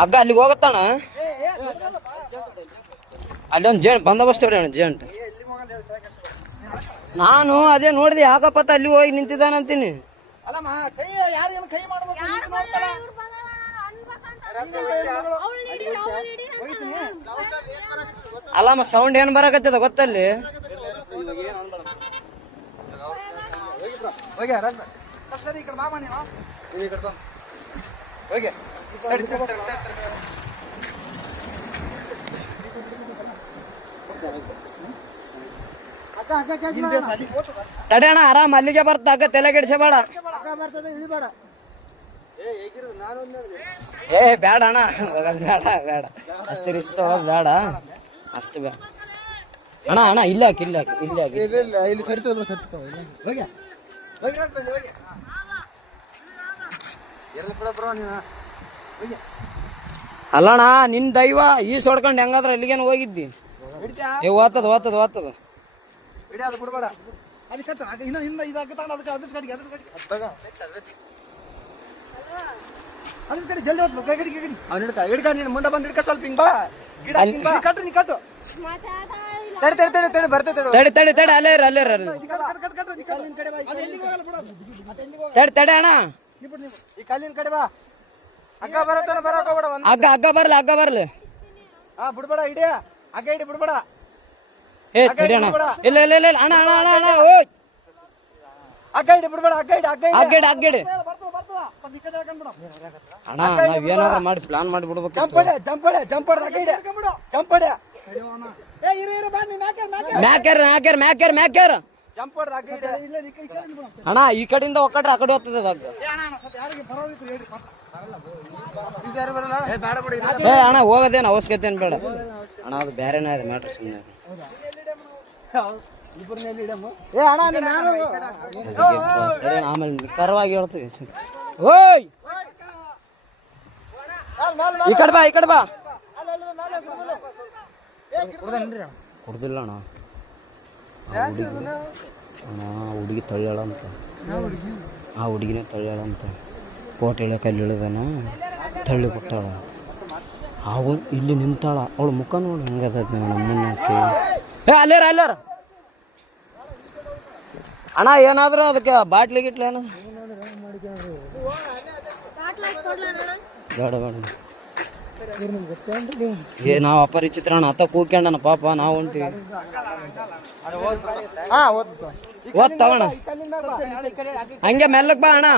ಹಗ್ಗ ಅಲ್ಲಿಗೆ ಹೋಗತ್ತಣ ಅಲ್ಲೊಂದು ಜೇಂಟ್ ಬಂದೋಬಸ್ತ್ ಹೊಡಿ ಅಣ್ಣ ಜೇಂಟ್. ನಾನು ಅದೇ ನೋಡಿದೆ ಯಾಕಪ್ಪತ್ತ ಅಲ್ಲಿ ಹೋಗಿ ನಿಂತಿದ್ದಾನಂತೀನಿ. ಅಲ್ಲಮ್ಮ ಕೈ ಯಾರು ಏನು ಕೈ ಮಾಡ್ಬೇಕು ನಿಂತು ನೋಡ್ತಾರ. ಅಲ್ಲಮ್ಮ ಸೌಂಡ್ ಏನ್ ಬರಕತ್ತದ ಗೊತ್ತಲ್ಲಿ? ಹೋಗಿ ರನ್ನ. ಸರಿ ಈ ಕಡೆ ಮಾಮ ನೀನು ಈ ಕಡೆ ತಂದು. ಹೋಗಿ ತಡಿ, ತಡಿ, ತಡಿ, ತಡಿ, ತಡಿ. ಇಲ್ಲಿ ಬೇಸ್ ಅಲ್ಲಿ ಹೋಗ್ತದ? ತಡೆ ಅಣ್ಣ ಆರಾಮ್ ಅಲ್ಲಿಗೆ ಬರ್ತ ಅಕ್ಕ ತಲೆ ಕೆಡಿಸಬೇಡ ಏ ಬೇಡ ಅಣ್ಣ ಬೇಡ ಬೇಡ ಅಷ್ಟು ರಿಸ್ಕ್ ತಗೋದ್ ಬೇಡ ಅಷ್ಟು ಬೇಡ ಅಣ್ಣ ಅಣ್ಣ ಇಲ್ಲ ಹಾಕಿ ಇಲ್ಲ ಹಾಕಿ ಇಲ್ಲ ಹಾಕಿ ಇಲ್ಲ ಸರಿತದ ಸರಿತದ ಹೋಗಿ ಹೋಗಿ ಹೋಗಿ ಹೋಗಿ ಎರಡು ಬಿಡ ಬ್ರೋ ನೀನು ಹೋಗಿ ಅಲ್ಲಣ್ಣ ನಿನ್ ದೈವ ಈ ಸೊಡ್ಕೊಂಡು ಹೆಂಗಾದ್ರ ಅಲ್ಲಿಗೇನು ಹೋಗಿದ್ದಿ ಏ ಓದ್ತದ ಓದ್ತದ ಓದ್ತದ ತಡಿ ತಡಿ ತಡಿ ತಡಿ ಬರ್ತೈತೆ ತಡಿ ತಡಿ ತಡಿ ಅಲ್ಲೇ ಅಲ್ಲೇ ತಡೆ ತಡಿ ಅಣ್ಣ. ಈ ಕಲ್ಲಿನ ಕಡೆ ಬಾ. ಅಕ್ಕ ಬರತ್ತಾನ ಬರಕ್ ಹೋಗ್ಬೇಡ ಒಂದ್ ಅಗ್ಗ ಅಗ್ಗ ಬರ್ಲಿ ಅಗ್ಗ ಬರಲಿ. ಹಾ ಬಿಡ್ಬೇಡ ಹಿಡಿಯ ಅಕ್ಕ ಹಿಡಿ ಬಿಡ್ಬೇಡ. ಏ ತಡಿ ಅಣ್ಣ ಇಲ್ಲ ಇಲ್ಲ ಇಲ್ಲ ಇಲ್ಲ. ಅಣ್ಣ ಅಣ್ಣ ಅಣ್ಣ ಅಣ್ಣ ಓ. ಅಕ್ಕ ಹಿಡಿ ಬಿಡ್ಬೇಡ ಅಕ್ಕ ಹಿಡಿ ಅಕ್ಕ ಹಿಡಿ. ಕಡೆ ಹಾಕೊಂಡ್ಬಿಡು ಅಣ್ಣ ನಾವ್ ಏನಾದ್ರು ಮಾಡಿ ಪ್ಲಾನ್ ಮಾಡಿ ಬಿಡ್ಬೇಕು ಜಂಪಡೆ ಜಂಪಡೆ ಜಂಪಡೆ ಅಕ್ಕ ಹಿಡಿ. ಜಂಪಡೆ ಏ ಇರು ಇರು ಬಾ ನೀ ಮ್ಯಾಕೆ ಮ್ಯಾಕೆ ಮ್ಯಾಕ್ಯಾರ ಮ್ಯಾಕ್ಯಾರ ಮ್ಯಾಕ್ಯಾರ ಅಣ್ಣ ಈ ಕಡೆಯಿಂದ ಒಕ್ಕಟ್ರೆ ಆ ಕಡೆ ಹೋಗ್ತದೆ ಏ ಅಣ್ಣ ಅಣ್ಣ, ಸ್ವಲ್ಪ ಯಾರಿಗೆ ಬರೋದಿತ್ತು ಹೇಳ್ರಿ ಬರಲ್ಲ? ಏ ಬೇಡ ಬಿಡಿ ಏ ಅಣ್ಣ ಹೋಗೋದೇನು ಅವಶ್ಯಕತೆ ಏನ್ ಬೇಡ. ಅಣ್ಣ ಅದು ಬೇರೆನೇ ಇದೆ ಮ್ಯಾಟ್ರ್ ಸುಮ್ಮನೆ ಏ ಅಣ್ಣ ನೀನು ಯಾರು? ಆಮೇಲೆ ನಿಖರವಾಗಿ ಹೇಳ್ತೀವಿ. ಓಯ್! ಈ ಕಡೆ ಬಾ ಈ ಕಡೆ ಬಾ. ಕುಡ್ದಿಲ್ಲ ಅಣ್ಣ. ಹುಡುಗಿ ಅಂತ. ಆ ಹುಡುಗಿನೇ ತಳ್ಳ್ಯಾಳ ಅಂತ. ಕೋಟೆ ಇಳಿಯಕ್ಕೆ ಅಲ್ಲಿ ಇಳಿದಾನ ತಳ್ಳಿ ಬಿಟ್ಟಾಳ ಅವ ಇಲ್ಲಿ ನಿಂತಾಳ. ಅವಳು ಮುಖ ನೋಡಿ ಹೆಂಗದ ನಮ್ಮನ್ನ ಏ ಅಲ್ಲೇರ ಅಲ್ಲೇರ? ಅಣ್ಣ ಏನಾದ್ರು ಅದಕ್ಕೆ ಬಾಟ್ಲಿ ಗಿಟ್ಲೇನು ಬೇಡ ಬೇಡ. ಏ ನಾವು ಅಪರಿಚಿತ್ರ ಅತ್ತ ಕೂಗ್ಕೊಂಡನ ಪಾಪ ನಾವು ಹೊಂಟಿವಿ ಹಾ ಓದ್ತು ಓದ್ತಾವಣ್ಣ ಕಲ್ಲಿನ ಮ್ಯಾಗ ಬಾ. ಹಂಗೆ ಮೆಲ್ಲಕ್ ಬಾ ಅಣ್ಣ.